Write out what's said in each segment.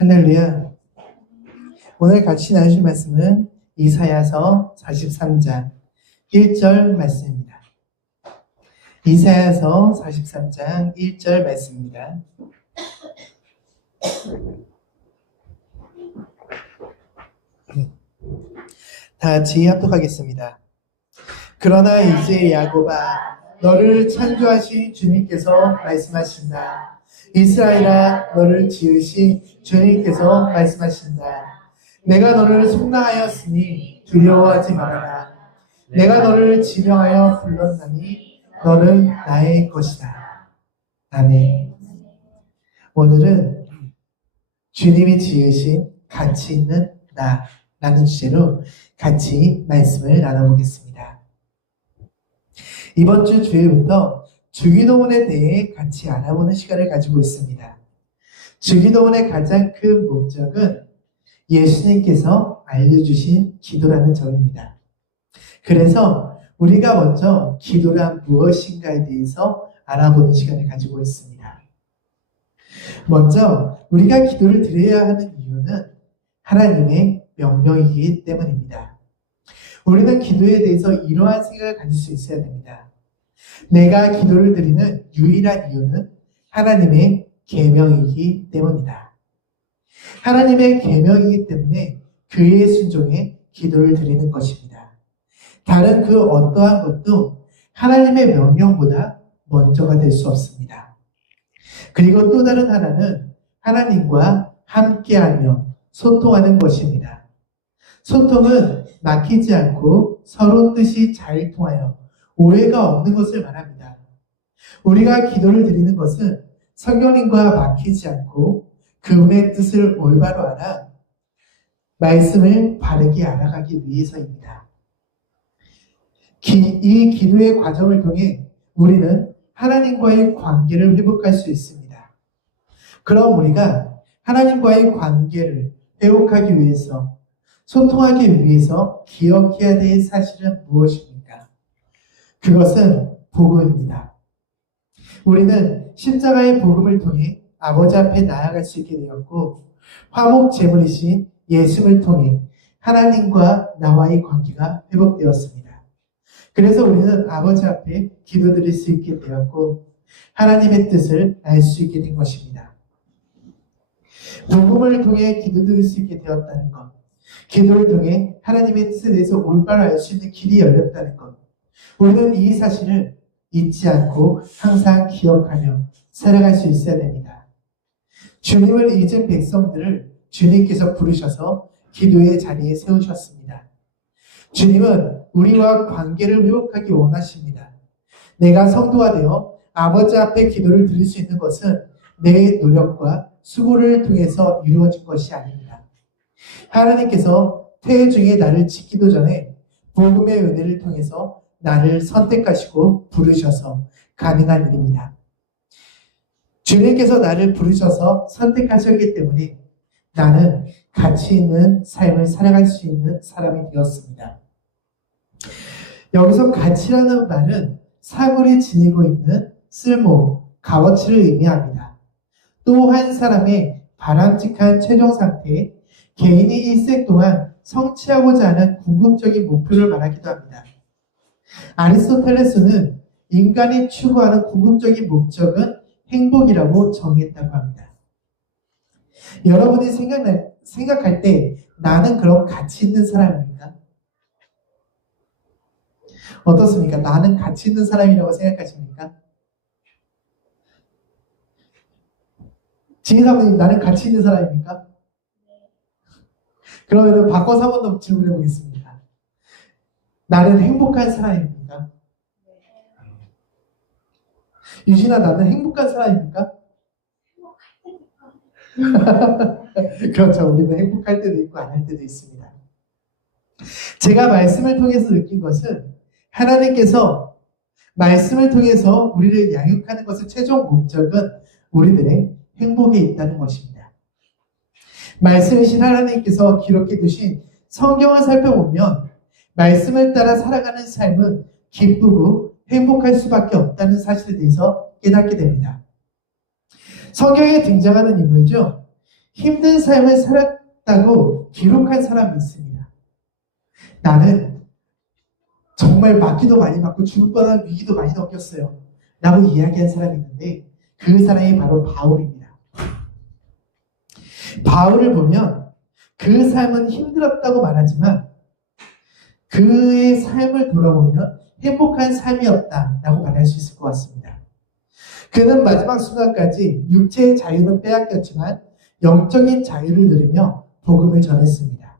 할렐루야. 오늘 같이 나누실 말씀은 이사야서 43장 1절 말씀입니다. 이사야서 43장 1절 말씀입니다. 다 같이 합독하겠습니다. 그러나 이제 야곱아, 너를 창조하신 주님께서 말씀하신다. 이스라엘아, 너를 지으신 주님께서 말씀하신다. 내가 너를 속량하였으니 두려워하지 말아라. 내가 너를 지명하여 불렀나니 너는 나의 것이다. 아멘. 오늘은 주님이 지으신 가치 있는 나라는 주제로 같이 말씀을 나눠보겠습니다. 이번 주 주일부터 주기도문에 대해 같이 알아보는 시간을 가지고 있습니다. 주기도문의 가장 큰 목적은 예수님께서 알려주신 기도라는 점입니다. 그래서 우리가 먼저 기도란 무엇인가에 대해서 알아보는 시간을 가지고 있습니다. 먼저 우리가 기도를 드려야 하는 이유는 하나님의 명령이기 때문입니다. 우리는 기도에 대해서 이러한 생각을 가질 수 있어야 됩니다. 내가 기도를 드리는 유일한 이유는 하나님의 계명이기 때문이다. 하나님의 계명이기 때문에 그의 순종에 기도를 드리는 것입니다. 다른 그 어떠한 것도 하나님의 명령보다 먼저가 될 수 없습니다. 그리고 또 다른 하나는 하나님과 함께하며 소통하는 것입니다. 소통은 막히지 않고 서로 뜻이 잘 통하여 오해가 없는 것을 말합니다. 우리가 기도를 드리는 것은 성령님과 막히지 않고 그분의 뜻을 올바로 알아 말씀을 바르게 알아가기 위해서입니다. 이 기도의 과정을 통해 우리는 하나님과의 관계를 회복할 수 있습니다. 그럼 우리가 하나님과의 관계를 회복하기 위해서, 소통하기 위해서 기억해야 될 사실은 무엇입니까? 그것은 복음입니다. 우리는 십자가의 복음을 통해 아버지 앞에 나아갈 수 있게 되었고, 화목 제물이신 예수를 통해 하나님과 나와의 관계가 회복되었습니다. 그래서 우리는 아버지 앞에 기도드릴 수 있게 되었고, 하나님의 뜻을 알 수 있게 된 것입니다. 복음을 통해 기도드릴 수 있게 되었다는 것, 기도를 통해 하나님의 뜻에 대해서 올바로 알 수 있는 길이 열렸다는 것, 우리는 이 사실을 잊지 않고 항상 기억하며 살아갈 수 있어야 됩니다. 주님을 잊은 백성들을 주님께서 부르셔서 기도의 자리에 세우셨습니다. 주님은 우리와 관계를 회복하기 원하십니다. 내가 성도가 되어 아버지 앞에 기도를 드릴 수 있는 것은 내 노력과 수고를 통해서 이루어진 것이 아닙니다. 하나님께서 태에 중에 나를 짓기도 전에 복음의 은혜를 통해서 나를 선택하시고 부르셔서 가능한 일입니다. 주님께서 나를 부르셔서 선택하셨기 때문에 나는 가치 있는 삶을 살아갈 수 있는 사람이 되었습니다. 여기서 가치라는 말은 사물이 지니고 있는 쓸모, 값어치를 의미합니다. 또 한 사람의 바람직한 최종 상태, 개인이 일생 동안 성취하고자 하는 궁극적인 목표를 말하기도 합니다. 아리스토텔레스는 인간이 추구하는 궁극적인 목적은 행복이라고 정의했다고 합니다. 여러분이 생각할 때 나는 그런 가치 있는 사람입니까? 어떻습니까? 나는 가치 있는 사람이라고 생각하십니까? 지혜사모님, 나는 가치 있는 사람입니까? 그러면 바꿔서 한 번 더 질문해 보겠습니다. 나는 행복한 사람입니까? 유진아, 나는 행복한 사람입니까? 그렇죠. 우리는 행복할 때도 있고 안 할 때도 있습니다. 제가 말씀을 통해서 느낀 것은 하나님께서 말씀을 통해서 우리를 양육하는 것의 최종 목적은 우리들의 행복에 있다는 것입니다. 말씀이신 하나님께서 기록해 두신 성경을 살펴보면 말씀을 따라 살아가는 삶은 기쁘고 행복할 수밖에 없다는 사실에 대해서 깨닫게 됩니다. 성경에 등장하는 인물 중 힘든 삶을 살았다고 기록한 사람이 있습니다. 나는 정말 맞기도 많이 맞고 죽을 뻔한 위기도 많이 겪었어요. 라고 이야기한 사람이 있는데 그 사람이 바로 바울입니다. 바울을 보면 그 삶은 힘들었다고 말하지만 그의 삶을 돌아보면 행복한 삶이었다라고 말할 수 있을 것 같습니다. 그는 마지막 순간까지 육체의 자유는 빼앗겼지만 영적인 자유를 누리며 복음을 전했습니다.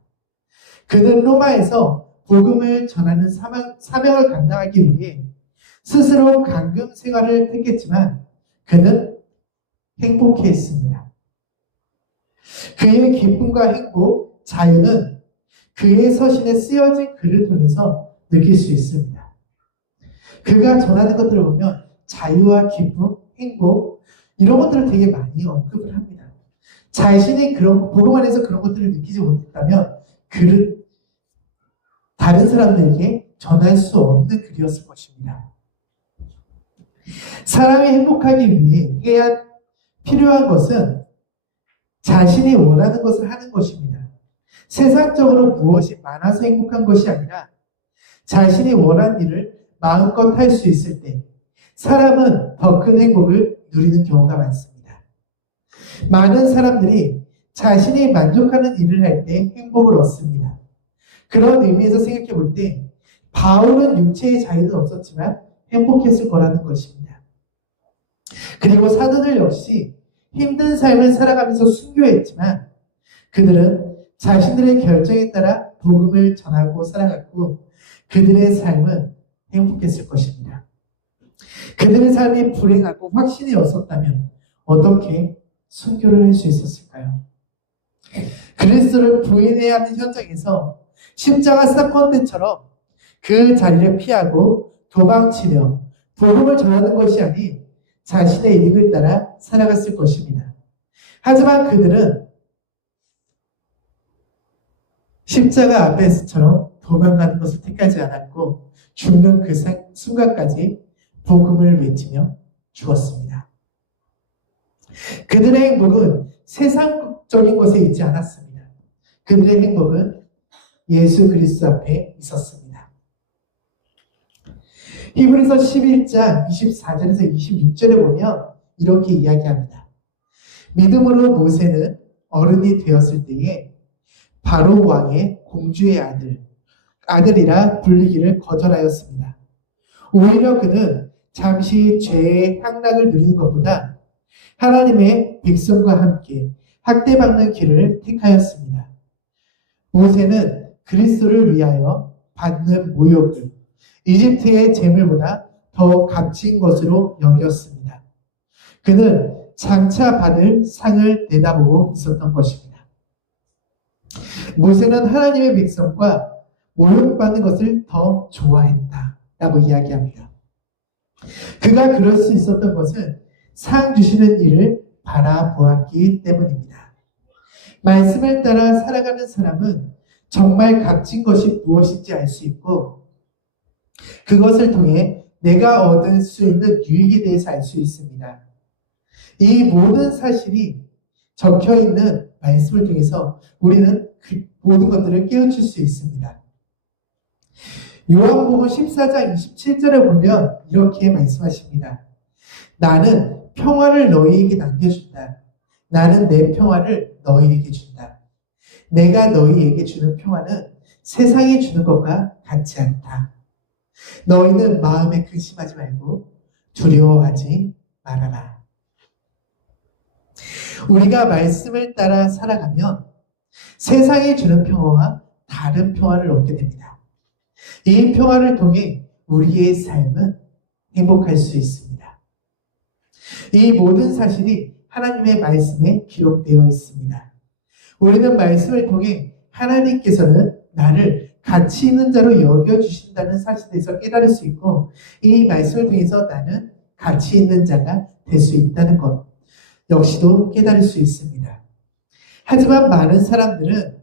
그는 로마에서 복음을 전하는 사명을 감당하기 위해 스스로 감금 생활을 택했지만 그는 행복했습니다. 그의 기쁨과 행복, 자유는 그의 서신에 쓰여진 글을 통해서 느낄 수 있습니다. 그가 전하는 것들을 보면 자유와 기쁨, 행복 이런 것들을 되게 많이 언급을 합니다. 자신이 그런 복음 안에서 그런 것들을 느끼지 못했다면 그는 다른 사람들에게 전할 수 없는 글이었을 것입니다. 사람이 행복하기 위해 필요한 것은 자신이 원하는 것을 하는 것입니다. 세상적으로 무엇이 많아서 행복한 것이 아니라 자신이 원하는 일을 마음껏 할 수 있을 때 사람은 더 큰 행복을 누리는 경우가 많습니다. 많은 사람들이 자신이 만족하는 일을 할 때 행복을 얻습니다. 그런 의미에서 생각해 볼 때 바울은 육체의 자유는 없었지만 행복했을 거라는 것입니다. 그리고 사도들 역시 힘든 삶을 살아가면서 순교했지만 그들은 자신들의 결정에 따라 복음을 전하고 살아갔고 그들의 삶은 행복했을 것입니다. 그들의 삶이 불행하고 확신이 없었다면 어떻게 순교를 할 수 있었을까요? 그리스도를 부인해야 하는 현장에서 십자가 사건 때처럼 그 자리를 피하고 도망치며 복음을 전하는 것이 아닌 자신의 이익을 따라 살아갔을 것입니다. 하지만 그들은 십자가 앞에서처럼 도망가는 것을 택하지 않았고 죽는 그 순간까지 복음을 외치며 죽었습니다. 그들의 행복은 세상적인 것에 있지 않았습니다. 그들의 행복은 예수 그리스도 앞에 있었습니다. 히브리서 11장 24절에서 26절에 보면 이렇게 이야기합니다. 믿음으로 모세는 어른이 되었을 때에 바로 왕의 공주의 아들이라 불리기를 거절하였습니다. 오히려 그는 잠시 죄의 향락을 누리는 것보다 하나님의 백성과 함께 학대받는 길을 택하였습니다. 모세는 그리스도를 위하여 받는 모욕을 이집트의 재물보다 더 값진 것으로 여겼습니다. 그는 장차 받을 상을 내다보고 있었던 것입니다. 모세는 하나님의 백성과 모욕받는 것을 더 좋아했다라고 이야기합니다. 그가 그럴 수 있었던 것은 상 주시는 일을 바라보았기 때문입니다. 말씀을 따라 살아가는 사람은 정말 값진 것이 무엇인지 알 수 있고 그것을 통해 내가 얻을 수 있는 유익에 대해서 알 수 있습니다. 이 모든 사실이 적혀있는 말씀을 통해서 우리는 그 모든 것들을 깨우칠 수 있습니다. 요한복음 14장 27절에 보면 이렇게 말씀하십니다. 나는 평화를 너희에게 남겨준다. 나는 내 평화를 너희에게 준다. 내가 너희에게 주는 평화는 세상이 주는 것과 같지 않다. 너희는 마음에 근심하지 말고 두려워하지 말아라. 우리가 말씀을 따라 살아가면 세상이 주는 평화와 다른 평화를 얻게 됩니다. 이 평화를 통해 우리의 삶은 행복할 수 있습니다. 이 모든 사실이 하나님의 말씀에 기록되어 있습니다. 우리는 말씀을 통해 하나님께서는 나를 가치 있는 자로 여겨주신다는 사실에서 깨달을 수 있고 이 말씀을 통해서 나는 가치 있는 자가 될 수 있다는 것 역시도 깨달을 수 있습니다. 하지만 많은 사람들은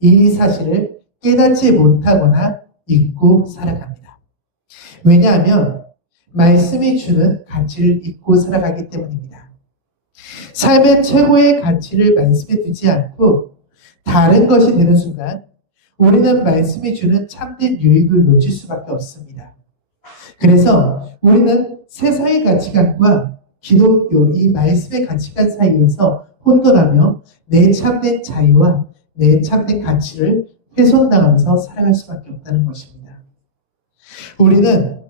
이 사실을 깨닫지 못하거나 잊고 살아갑니다. 왜냐하면 말씀이 주는 가치를 잊고 살아가기 때문입니다. 삶의 최고의 가치를 말씀에 두지 않고 다른 것이 되는 순간 우리는 말씀이 주는 참된 유익을 놓칠 수밖에 없습니다. 그래서 우리는 세상의 가치관과 기독교 이 말씀의 가치관 사이에서 혼돈하며 내 참된 자유와 내 참된 가치를 훼손당하면서 살아갈 수밖에 없다는 것입니다. 우리는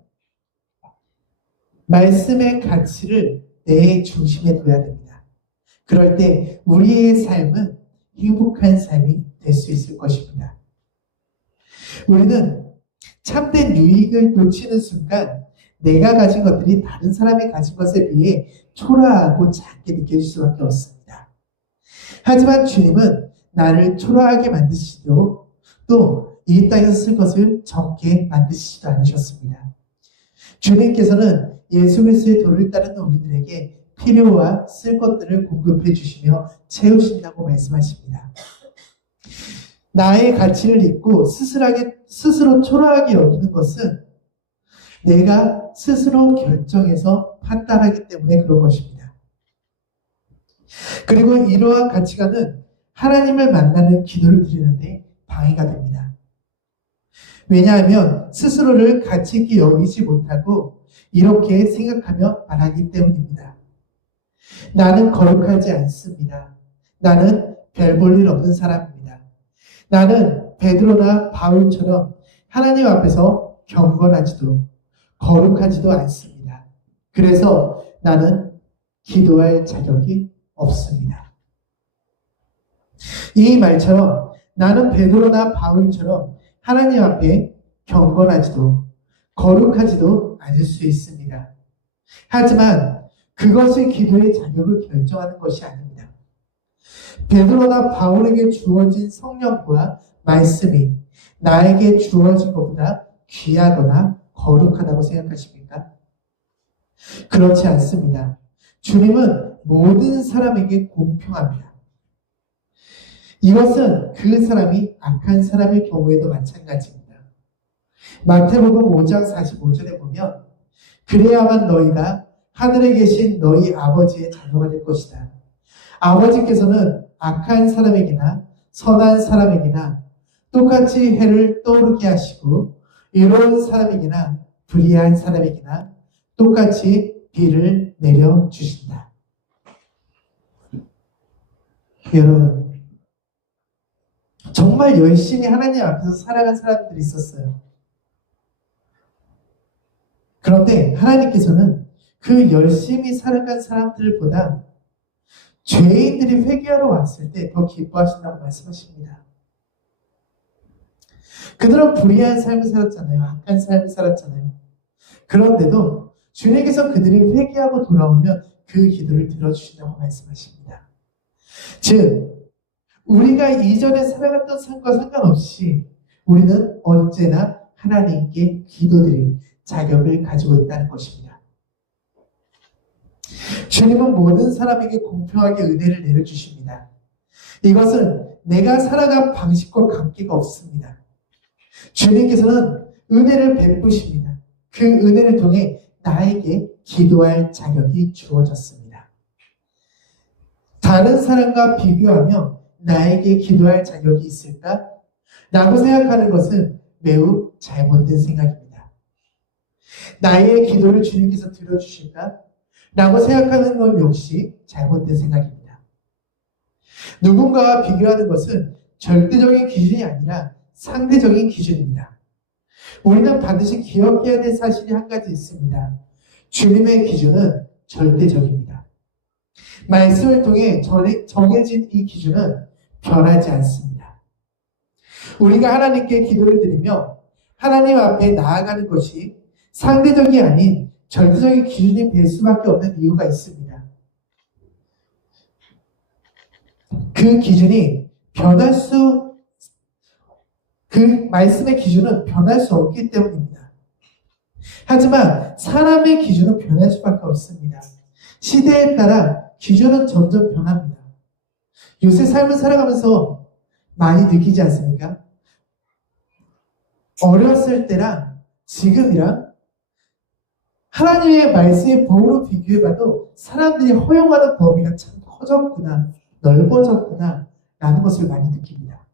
말씀의 가치를 내 중심에 둬야 됩니다. 그럴 때 우리의 삶은 행복한 삶이 될 수 있을 것입니다. 우리는 참된 유익을 놓치는 순간 내가 가진 것들이 다른 사람이 가진 것에 비해 초라하고 작게 느껴질 수밖에 없습니다. 하지만 주님은 나를 초라하게 만드시고 또 이 땅에서 쓸 것을 적게 만드시지도 않으셨습니다. 주님께서는 예수 그리스도의 도를 따르는 우리들에게 필요와 쓸 것들을 공급해 주시며 채우신다고 말씀하십니다. 나의 가치를 잊고 스스로 초라하게 여기는 것은 내가 스스로 결정해서 판단하기 때문에 그런 것입니다. 그리고 이러한 가치관은 하나님을 만나는 기도를 드리는데 방해가 됩니다. 왜냐하면 스스로를 가치 있게 여기지 못하고 이렇게 생각하며 말하기 때문입니다. 나는 거룩하지 않습니다. 나는 별 볼 일 없는 사람입니다. 나는 베드로나 바울처럼 하나님 앞에서 경건하지도 거룩하지도 않습니다. 그래서 나는 기도할 자격이 없습니다. 이 말처럼 나는 베드로나 바울처럼 하나님 앞에 경건하지도 거룩하지도 않을 수 있습니다. 하지만 그것이 기도의 자격을 결정하는 것이 아닙니다. 베드로나 바울에게 주어진 성령과 말씀이 나에게 주어진 것보다 귀하거나 거룩하다고 생각하십니까? 그렇지 않습니다. 주님은 모든 사람에게 공평합니다. 이것은 그 사람이 악한 사람일 경우에도 마찬가지입니다. 마태복음 5장 45절에 보면 그래야만 너희가 하늘에 계신 너희 아버지의 자녀가 될 것이다. 아버지께서는 악한 사람에게나 선한 사람에게나 똑같이 해를 떠오르게 하시고 이로운 사람에게나 불의한 사람에게나 똑같이 비를 내려주신다. 여러분, 정말 열심히 하나님 앞에서 살아간 사람들이 있었어요. 그런데 하나님께서는 그 열심히 살아간 사람들보다 죄인들이 회개하러 왔을 때 더 기뻐하신다고 말씀하십니다. 그들은 불의한 삶을 살았잖아요. 악한 삶을 살았잖아요. 그런데도 주님께서 그들이 회개하고 돌아오면 그 기도를 들어주신다고 말씀하십니다. 즉 우리가 이전에 살아갔던 삶과 상관없이 우리는 언제나 하나님께 기도드릴 자격을 가지고 있다는 것입니다. 주님은 모든 사람에게 공평하게 은혜를 내려주십니다. 이것은 내가 살아간 방식과 관계가 없습니다. 주님께서는 은혜를 베푸십니다. 그 은혜를 통해 나에게 기도할 자격이 주어졌습니다. 다른 사람과 비교하며 나에게 기도할 자격이 있을까? 라고 생각하는 것은 매우 잘못된 생각입니다. 나의 기도를 주님께서 들어주실까? 라고 생각하는 것 역시 잘못된 생각입니다. 누군가와 비교하는 것은 절대적인 기준이 아니라 상대적인 기준입니다. 우리는 반드시 기억해야 될 사실이 한 가지 있습니다. 주님의 기준은 절대적입니다. 말씀을 통해 정해진 이 기준은 변하지 않습니다. 우리가 하나님께 기도를 드리며 하나님 앞에 나아가는 것이 상대적이 아닌 절대적인 기준이 될 수밖에 없는 이유가 있습니다. 그 기준이 그 말씀의 기준은 변할 수 없기 때문입니다. 하지만 사람의 기준은 변할 수밖에 없습니다. 시대에 따라 기준은 점점 변합니다. 요새 삶을 살아가면서 많이 느끼지 않습니까? 어렸을 때랑 지금이랑 하나님의 말씀의 법으로 비교해봐도 사람들이 허용하는 범위가 참 커졌구나, 넓어졌구나 라는 것을 많이 느낍니다.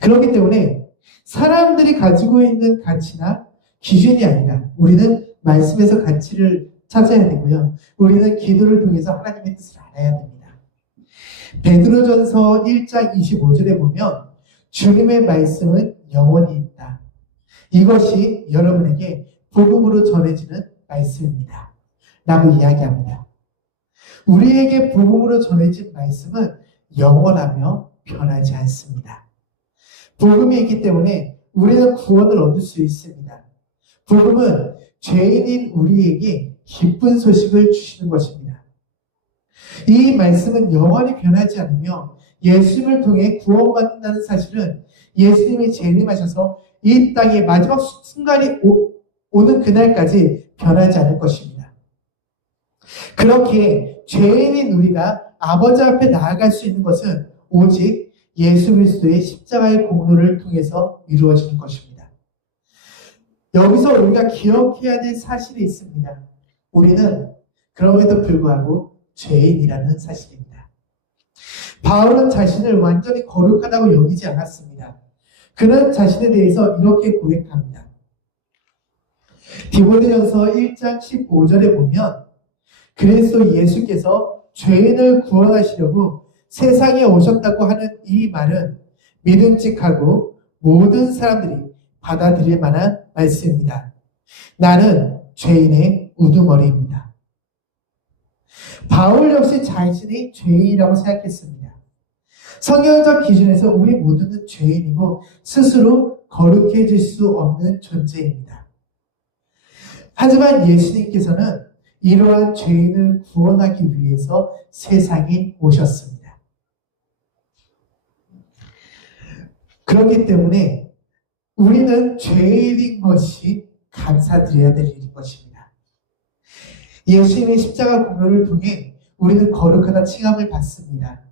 그렇기 때문에 사람들이 가지고 있는 가치나 기준이 아니라 우리는 말씀에서 가치를 찾아야 되고요. 우리는 기도를 통해서 하나님의 뜻을 알아야 됩니다. 베드로전서 1장 25절에 보면 주님의 말씀은 영원히 있다. 이것이 여러분에게 복음으로 전해지는 말씀입니다. 라고 이야기합니다. 우리에게 복음으로 전해진 말씀은 영원하며 변하지 않습니다. 복음이 있기 때문에 우리는 구원을 얻을 수 있습니다. 복음은 죄인인 우리에게 기쁜 소식을 주시는 것입니다. 이 말씀은 영원히 변하지 않으며 예수님을 통해 구원받는다는 사실은 예수님이 재림하셔서 이 땅의 마지막 순간이 오는 그날까지 변하지 않을 것입니다. 그렇게 죄인인 우리가 아버지 앞에 나아갈 수 있는 것은 오직 예수 그리스도의 십자가의 공로를 통해서 이루어지는 것입니다. 여기서 우리가 기억해야 될 사실이 있습니다. 우리는 그럼에도 불구하고 죄인이라는 사실입니다. 바울은 자신을 완전히 거룩하다고 여기지 않았습니다. 그는 자신에 대해서 이렇게 고백합니다. 디모데전서 1장 15절에 보면 그리스도 예수께서 죄인을 구원하시려고 세상에 오셨다고 하는 이 말은 믿음직하고 모든 사람들이 받아들일 만한 말씀입니다. 나는 죄인의 우두머리입니다. 바울 역시 자신이 죄인이라고 생각했습니다. 성경적 기준에서 우리 모두는 죄인이고 스스로 거룩해질 수 없는 존재입니다. 하지만 예수님께서는 이러한 죄인을 구원하기 위해서 세상에 오셨습니다. 그렇기 때문에 우리는 죄인인 것이 감사드려야 될 일인 것입니다. 예수님의 십자가 공로를 통해 우리는 거룩하다 칭함을 받습니다.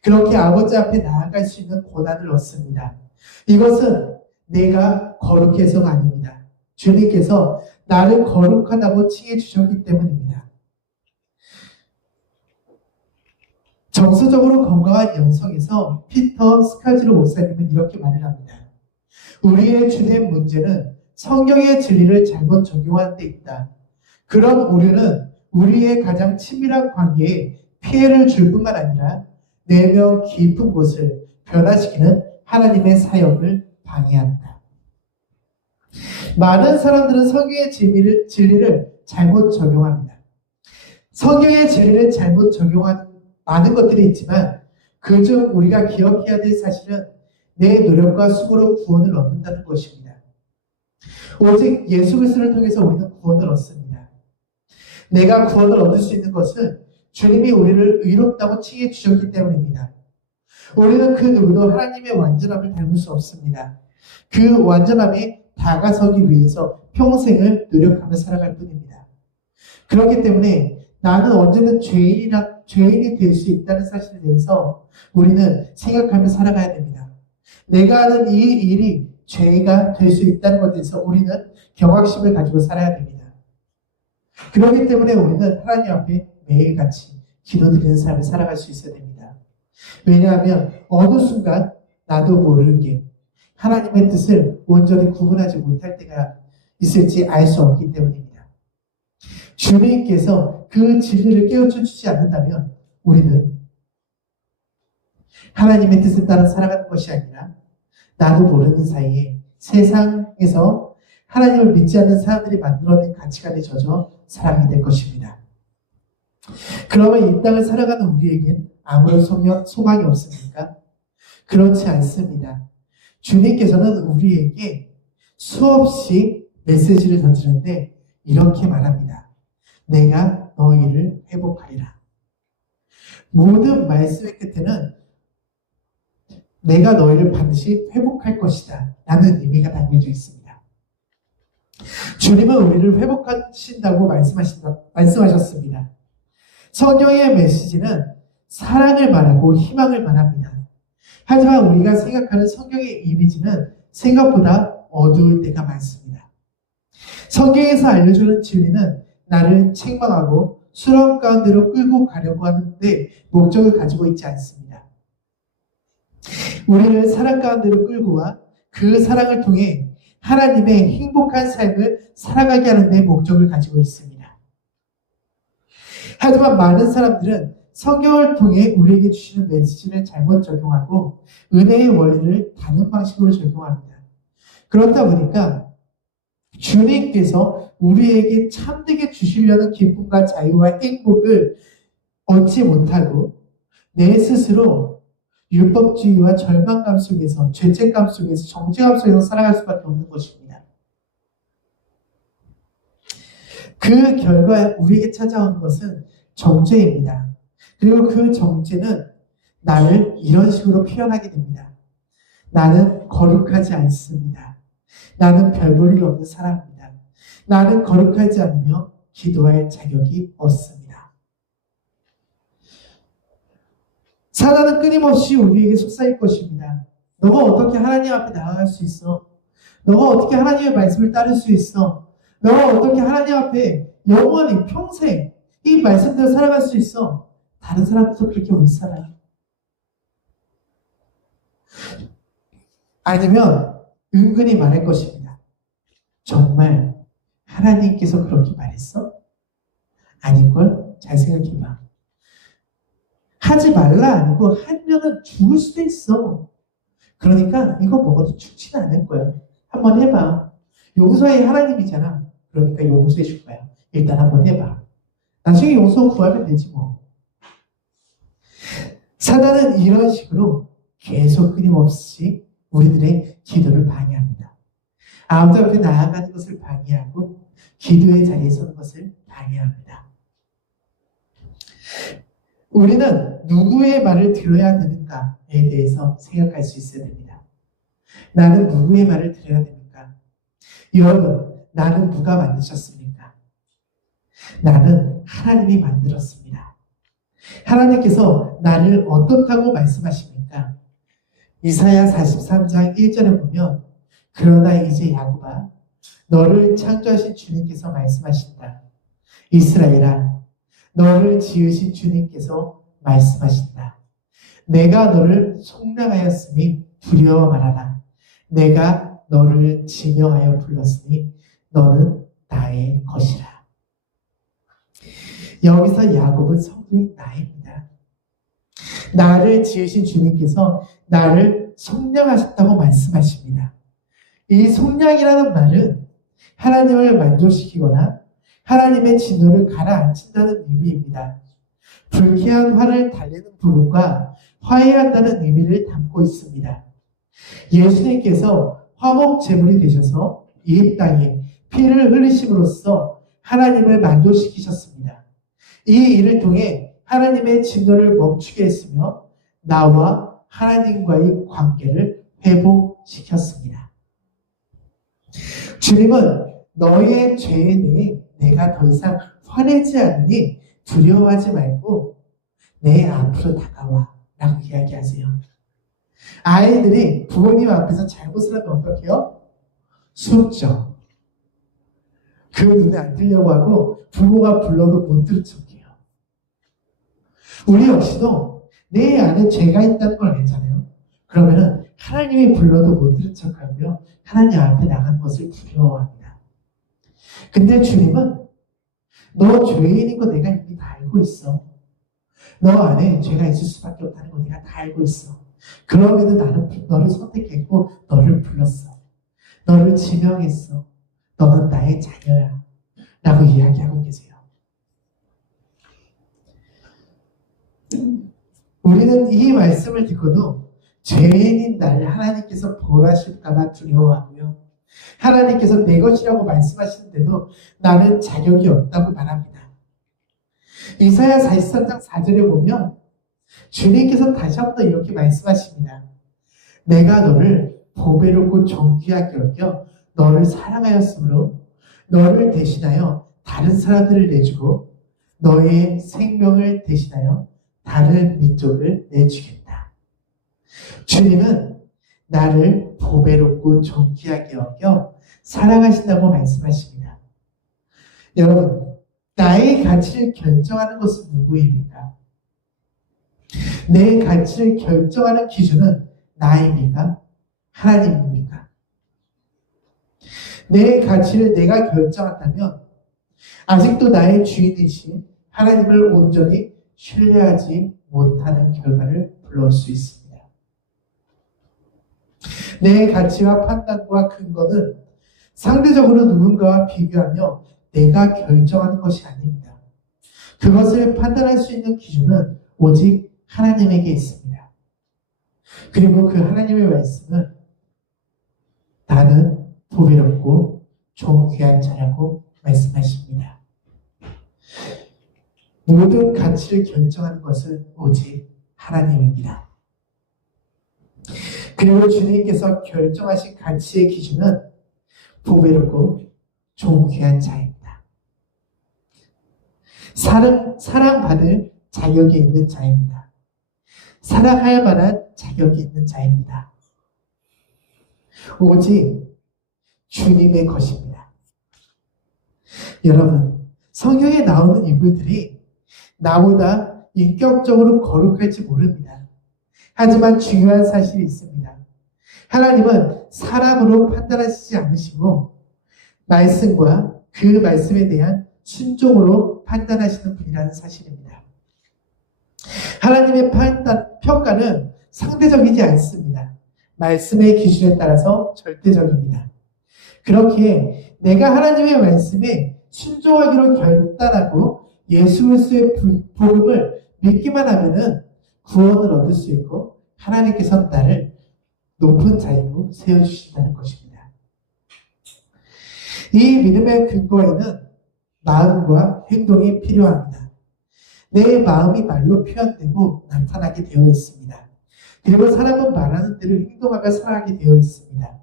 그렇게 아버지 앞에 나아갈 수 있는 고난을 얻습니다. 이것은 내가 거룩해서가 아닙니다. 주님께서 나를 거룩하다고 칭해 주셨기 때문입니다. 정서적으로 건강한 영성에서 피터 스카즈로 목사님은 이렇게 말을 합니다. 우리의 주된 문제는 성경의 진리를 잘못 적용하는 데 있다. 그런 오류는 우리의 가장 친밀한 관계에 피해를 줄 뿐만 아니라 내면 깊은 곳을 변화시키는 하나님의 사역을 방해한다. 많은 사람들은 성경의 진리를 잘못 적용합니다. 성경의 진리를 잘못 적용하는 많은 것들이 있지만 그중 우리가 기억해야 될 사실은 내 노력과 수고로 구원을 얻는다는 것입니다. 오직 예수 그리스도를 통해서 우리는 구원을 얻습니다. 내가 구원을 얻을 수 있는 것은 주님이 우리를 의롭다고 칭해 주셨기 때문입니다. 우리는 그 누구도 하나님의 완전함을 닮을 수 없습니다. 그 완전함에 다가서기 위해서 평생을 노력하며 살아갈 뿐입니다. 그렇기 때문에 나는 언제든 죄인이 될 수 있다는 사실에 대해서 우리는 생각하며 살아가야 됩니다. 내가 하는 이 일이 죄가 될 수 있다는 것에 대해서 우리는 경각심을 가지고 살아야 됩니다. 그렇기 때문에 우리는 하나님 앞에 매일같이 기도드리는 삶을 살아갈 수 있어야 됩니다. 왜냐하면 어느 순간 나도 모르게 하나님의 뜻을 온전히 구분하지 못할 때가 있을지 알 수 없기 때문입니다. 주님께서 그 진리를 깨우쳐 주지 않는다면 우리는 하나님의 뜻에 따라 살아가는 것이 아니라 나도 모르는 사이에 세상에서 하나님을 믿지 않는 사람들이 만들어낸 가치관에 젖어 살아가게 될 것입니다. 그러면 이 땅을 살아가는 우리에겐 아무런 소망이 없습니까? 그렇지 않습니다. 주님께서는 우리에게 수없이 메시지를 던지는데 이렇게 말합니다. 내가 너희를 회복하리라. 모든 말씀의 끝에는 내가 너희를 반드시 회복할 것이다 라는 의미가 담겨져 있습니다. 주님은 우리를 회복하신다고 말씀하셨습니다. 성경의 메시지는 사랑을 말하고 희망을 말합니다. 하지만 우리가 생각하는 성경의 이미지는 생각보다 어두울 때가 많습니다. 성경에서 알려주는 진리는 나를 책망하고 수렁 가운데로 끌고 가려고 하는데 목적을 가지고 있지 않습니다. 우리를 사랑 가운데로 끌고 와 그 사랑을 통해 하나님의 행복한 삶을 살아가게 하는 데 목적을 가지고 있습니다. 하지만 많은 사람들은 성경을 통해 우리에게 주시는 메시지를 잘못 적용하고 은혜의 원리를 다른 방식으로 적용합니다. 그렇다 보니까 주님께서 우리에게 참되게 주시려는 기쁨과 자유와 행복을 얻지 못하고 내 스스로 율법주의와 절망감 속에서, 죄책감 속에서, 정죄감 속에서 살아갈 수밖에 없는 것입니다. 그 결과 우리에게 찾아온 것은 정죄입니다. 그리고 그 정죄는 나를 이런 식으로 표현하게 됩니다. 나는 거룩하지 않습니다. 나는 별 볼 일 없는 사람입니다. 나는 거룩하지 않으며 기도할 자격이 없습니다. 사단은 끊임없이 우리에게 속삭일 것입니다. 너가 어떻게 하나님 앞에 나아갈 수 있어? 너가 어떻게 하나님의 말씀을 따를 수 있어? 너가 어떻게 하나님 앞에 영원히 평생 이 말씀대로 살아갈 수 있어? 다른 사람들도 그렇게 못 살아. 아니면 은근히 말할 것입니다. 정말 하나님께서 그렇게 말했어? 아닌걸? 잘 생각해봐. 하지 말라 아니고 하면은 죽을 수도 있어. 그러니까 이거 먹어도 죽지는 않을 거야. 한번 해봐. 용서의 하나님이잖아. 그러니까 용서해 줄 거야. 일단 한번 해봐. 나중에 용서 구하면 되지 뭐. 사단은 이런 식으로 계속 끊임없이 우리들의 기도를 방해합니다. 아무도 앞에 나아가는 것을 방해하고 기도의 자리에 서는 것을 방해합니다. 우리는 누구의 말을 들어야 되는가에 대해서 생각할 수 있어야 됩니다. 나는 누구의 말을 들어야 됩니까? 여러분, 나는 누가 만드셨습니까? 나는 하나님이 만들었습니다. 하나님께서 나를 어떻다고 말씀하십니까? 이사야 43장 1절에 보면 그러나 이제 야곱아 너를 창조하신 주님께서 말씀하신다. 이스라엘아 너를 지으신 주님께서 말씀하신다. 내가 너를 속량하였으니 두려워 말아라. 내가 너를 지명하여 불렀으니 너는 나의 것이라. 여기서 야곱은 성도인 나입니다. 나를 지으신 주님께서 나를 속량하셨다고 말씀하십니다. 이 속량이라는 말은 하나님을 만족시키거나 하나님의 진노를 가라앉힌다는 의미입니다. 불쾌한 화를 달래는 부분과 화해한다는 의미를 담고 있습니다. 예수님께서 화목 제물이 되셔서 이 땅에 피를 흘리심으로써 하나님을 만족시키셨습니다. 이 일을 통해 하나님의 진노를 멈추게 했으며 나와 하나님과의 관계를 회복시켰습니다. 주님은 너의 죄에 대해 내가 더 이상 화내지 않으니 두려워하지 말고 내 앞으로 다가와 라고 이야기하세요. 아이들이 부모님 앞에서 잘못을 하면 어떡해요? 숨죠. 그 눈에 안 들려고 하고 부모가 불러도 못 들은 척해요. 우리 역시도 내 안에 죄가 있다는 걸 알잖아요. 그러면은 하나님이 불러도 못 들은 척하고요. 하나님 앞에 나간 것을 두려워합니다. 근데 주님은 너 죄인인 거 내가 이미 다 알고 있어. 너 안에 죄가 있을 수밖에 없다는 거 내가 다 알고 있어. 그럼에도 나는 너를 선택했고 너를 불렀어. 너를 지명했어. 너는 나의 자녀야. 라고 이야기하고 계세요. 우리는 이 말씀을 듣고도 죄인인 나를 하나님께서 벌하실까봐 두려워하고요. 하나님께서 내 것이라고 말씀하시는데도 나는 자격이 없다고 말합니다. 이사야 43장 4절에 보면 주님께서 다시 한번 이렇게 말씀하십니다. 내가 너를 보배롭고 존귀하게 여겨 너를 사랑하였으므로 너를 대신하여 다른 사람들을 내주고 너의 생명을 대신하여 다른 민족을 내주겠다. 주님은 나를 보배롭고 존귀하게 여겨 사랑하신다고 말씀하십니다. 여러분, 나의 가치를 결정하는 것은 누구입니까? 내 가치를 결정하는 기준은 나입니까? 하나님입니까? 내 가치를 내가 결정한다면 아직도 나의 주인이신 하나님을 온전히 신뢰하지 못하는 결과를 불러올 수 있습니다. 내 가치와 판단과 근거는 상대적으로 누군가와 비교하며 내가 결정하는 것이 아닙니다. 그것을 판단할 수 있는 기준은 오직 하나님에게 있습니다. 그리고 그 하나님의 말씀은 나는 보배롭고 존귀한 자라고 말씀하십니다. 모든 가치를 결정하는 것은 오직 하나님입니다. 그리고 주님께서 결정하신 가치의 기준은 보배롭고 존귀한 자입니다. 사랑받을 자격이 있는 자입니다. 사랑할 만한 자격이 있는 자입니다. 오직 주님의 것입니다. 여러분, 성경에 나오는 인물들이 나보다 인격적으로 거룩할지 모릅니다. 하지만 중요한 사실이 있습니다. 하나님은 사람으로 판단하시지 않으시고 말씀과 그 말씀에 대한 순종으로 판단하시는 분이라는 사실입니다. 하나님의 평가는 상대적이지 않습니다. 말씀의 기준에 따라서 절대적입니다. 그렇기에 내가 하나님의 말씀에 순종하기로 결단하고 예수 그리스도의 복음을 믿기만 하면은 구원을 얻을 수 있고 하나님께서 나를 높은 자리로 세워주신다는 것입니다. 이 믿음의 근거에는 마음과 행동이 필요합니다. 내 마음이 말로 표현되고 나타나게 되어 있습니다. 그리고 사람은 말하는 대로 행동하며 살아가게 되어 있습니다.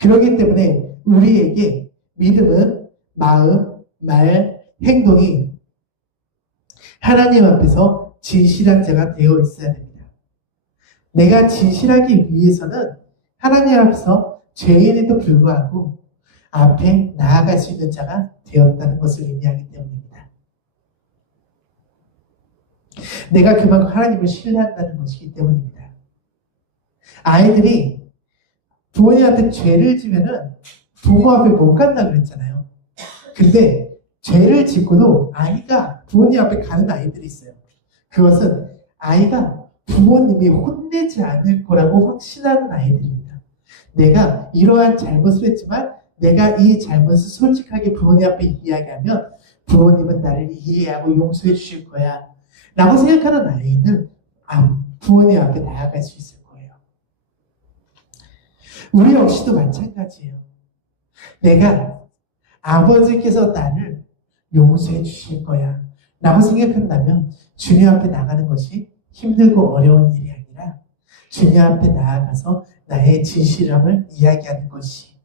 그렇기 때문에 우리에게 믿음은 마음, 말, 행동이 하나님 앞에서 진실한 자가 되어 있어야 됩니다. 내가 진실하기 위해서는 하나님 앞에서 죄인에도 불구하고 앞에 나아갈 수 있는 자가 되었다는 것을 의미하기 때문입니다. 내가 그만큼 하나님을 신뢰한다는 것이기 때문입니다. 아이들이 부모님한테 죄를 지면은 부모 앞에 못 간다 그랬잖아요. 근데 죄를 짓고도 아이가 부모님 앞에 가는 아이들이 있어요. 그것은 아이가 부모님이 혼내지 않을 거라고 확신하는 아이들입니다. 내가 이러한 잘못을 했지만 내가 이 잘못을 솔직하게 부모님 앞에 이야기하면 부모님은 나를 이해하고 용서해 주실 거야 라고 생각하는 아이는 부모님 앞에 나아갈 수 있을 거예요. 우리 역시도 마찬가지예요. 내가 아버지께서 나를 용서해 주실 거야 라고 생각한다면 주님 앞에 나가는 것이 힘들고 어려운 일이 아니라 주님 앞에 나아가서 나의 진실함을 이야기하는 것이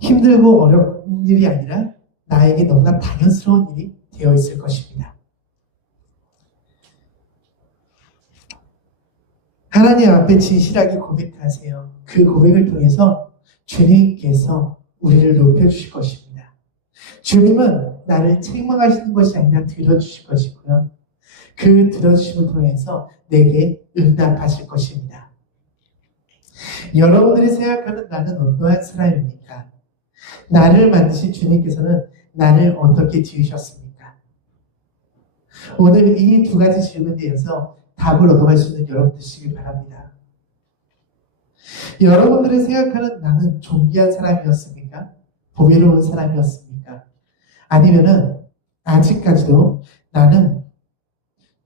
힘들고 어려운 일이 아니라 나에게 너무나 당연스러운 일이 되어 있을 것입니다. 하나님 앞에 진실하게 고백하세요. 그 고백을 통해서 주님께서 우리를 높여주실 것입니다. 주님은 나를 책망하시는 것이 아니라 들어주실 것이고요. 그 들어주심을 통해서 내게 응답하실 것입니다. 여러분들이 생각하는 나는 어떠한 사람입니까? 나를 만드신 주님께서는 나를 어떻게 지으셨습니까? 오늘 이 두 가지 질문에 대해서 답을 얻어갈 수 있는 여러분 되시길 바랍니다. 여러분들이 생각하는 나는 존귀한 사람이었습니까? 보배로운 사람이었습니까? 아니면은 아직까지도 나는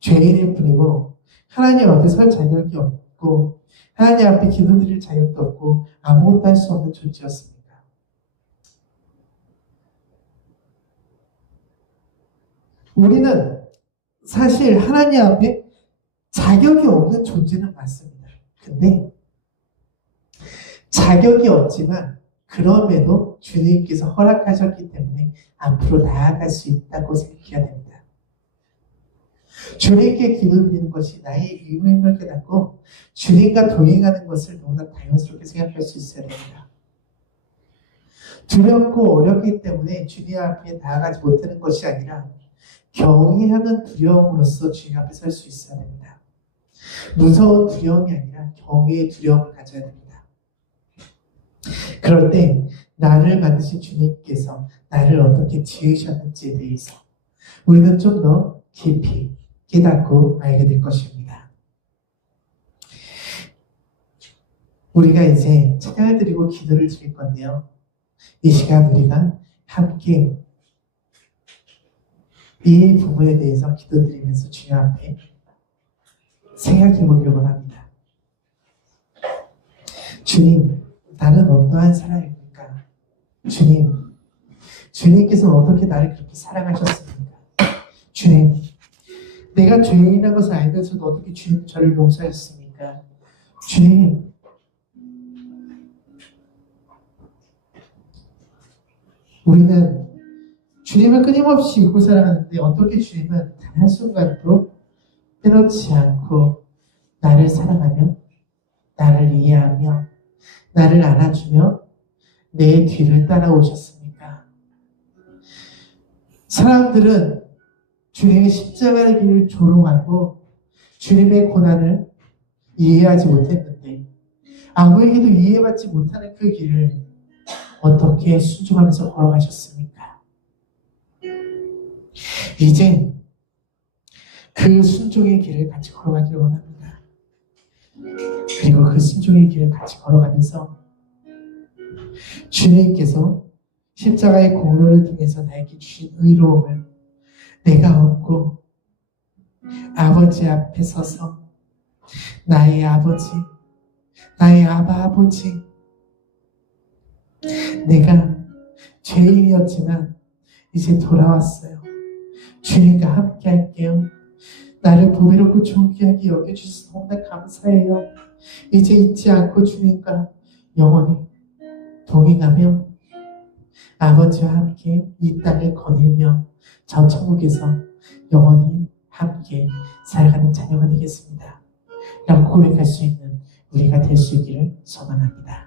죄인일 뿐이고 하나님 앞에 설 자격이 없고 하나님 앞에 기도드릴 자격도 없고 아무것도 할 수 없는 존재였습니까? 우리는 사실 하나님 앞에 자격이 없는 존재는 맞습니다. 근데 자격이 없지만 그럼에도 주님께서 허락하셨기 때문에 앞으로 나아갈 수 있다고 생각해야 됩니다. 주님께 기도드리는 것이 나의 의무임을 깨닫고 주님과 동행하는 것을 너무나 당연스럽게 생각할 수 있어야 됩니다. 두렵고 어렵기 때문에 주님 앞에 나아가지 못하는 것이 아니라 경외하는 두려움으로써 주님 앞에 설 수 있어야 됩니다. 무서운 두려움이 아니라 경외의 두려움을 가져야 됩니다. 그럴 때 나를 만드신 주님께서 나를 어떻게 지으셨는지에 대해서 우리는 좀 더 깊이 깨닫고 알게 될 것입니다. 우리가 이제 찬양을 드리고 기도를 드릴 건데요. 이 시간 우리가 함께 이 부분에 대해서 기도드리면서 주님 앞에 생각해 보려고 합니다. 주님, 나는 어떠한 사람입니까? 주님, 주님께서는 어떻게 나를 그렇게 사랑하셨습니까? 주님, 내가 죄인이라는 것을 알면서도 어떻게 주님 저를 용서하셨습니까? 주님, 우리는 주님을 끊임없이 잊고 살아가는데 어떻게 주님은 단 한순간도 끊어지 않고 나를 사랑하며 나를 이해하며 나를 안아주며 내 뒤를 따라오셨습니까? 사람들은 주님의 십자가의 길을 조롱하고 주님의 고난을 이해하지 못했는데 아무에게도 이해받지 못하는 그 길을 어떻게 순종하면서 걸어가셨습니까? 이제 그 순종의 길을 같이 걸어가기를 원합니다. 그리고 그 순종의 길을 같이 걸어가면서 주님께서 십자가의 공로를 통해서 나에게 주신 의로움을 내가 얻고 아버지 앞에 서서 나의 아버지, 나의 아버지, 내가 죄인이었지만 이제 돌아왔어요. 주님과 함께 할게요. 나를 보배롭고 존귀하게 여겨주셔서 너무나 감사해요. 이제 잊지 않고 주님과 영원히 동행하며 아버지와 함께 이 땅을 거닐며 저 천국에서 영원히 함께 살아가는 자녀가 되겠습니다. 라고 고백할 수 있는 우리가 될 수 있기를 소망합니다.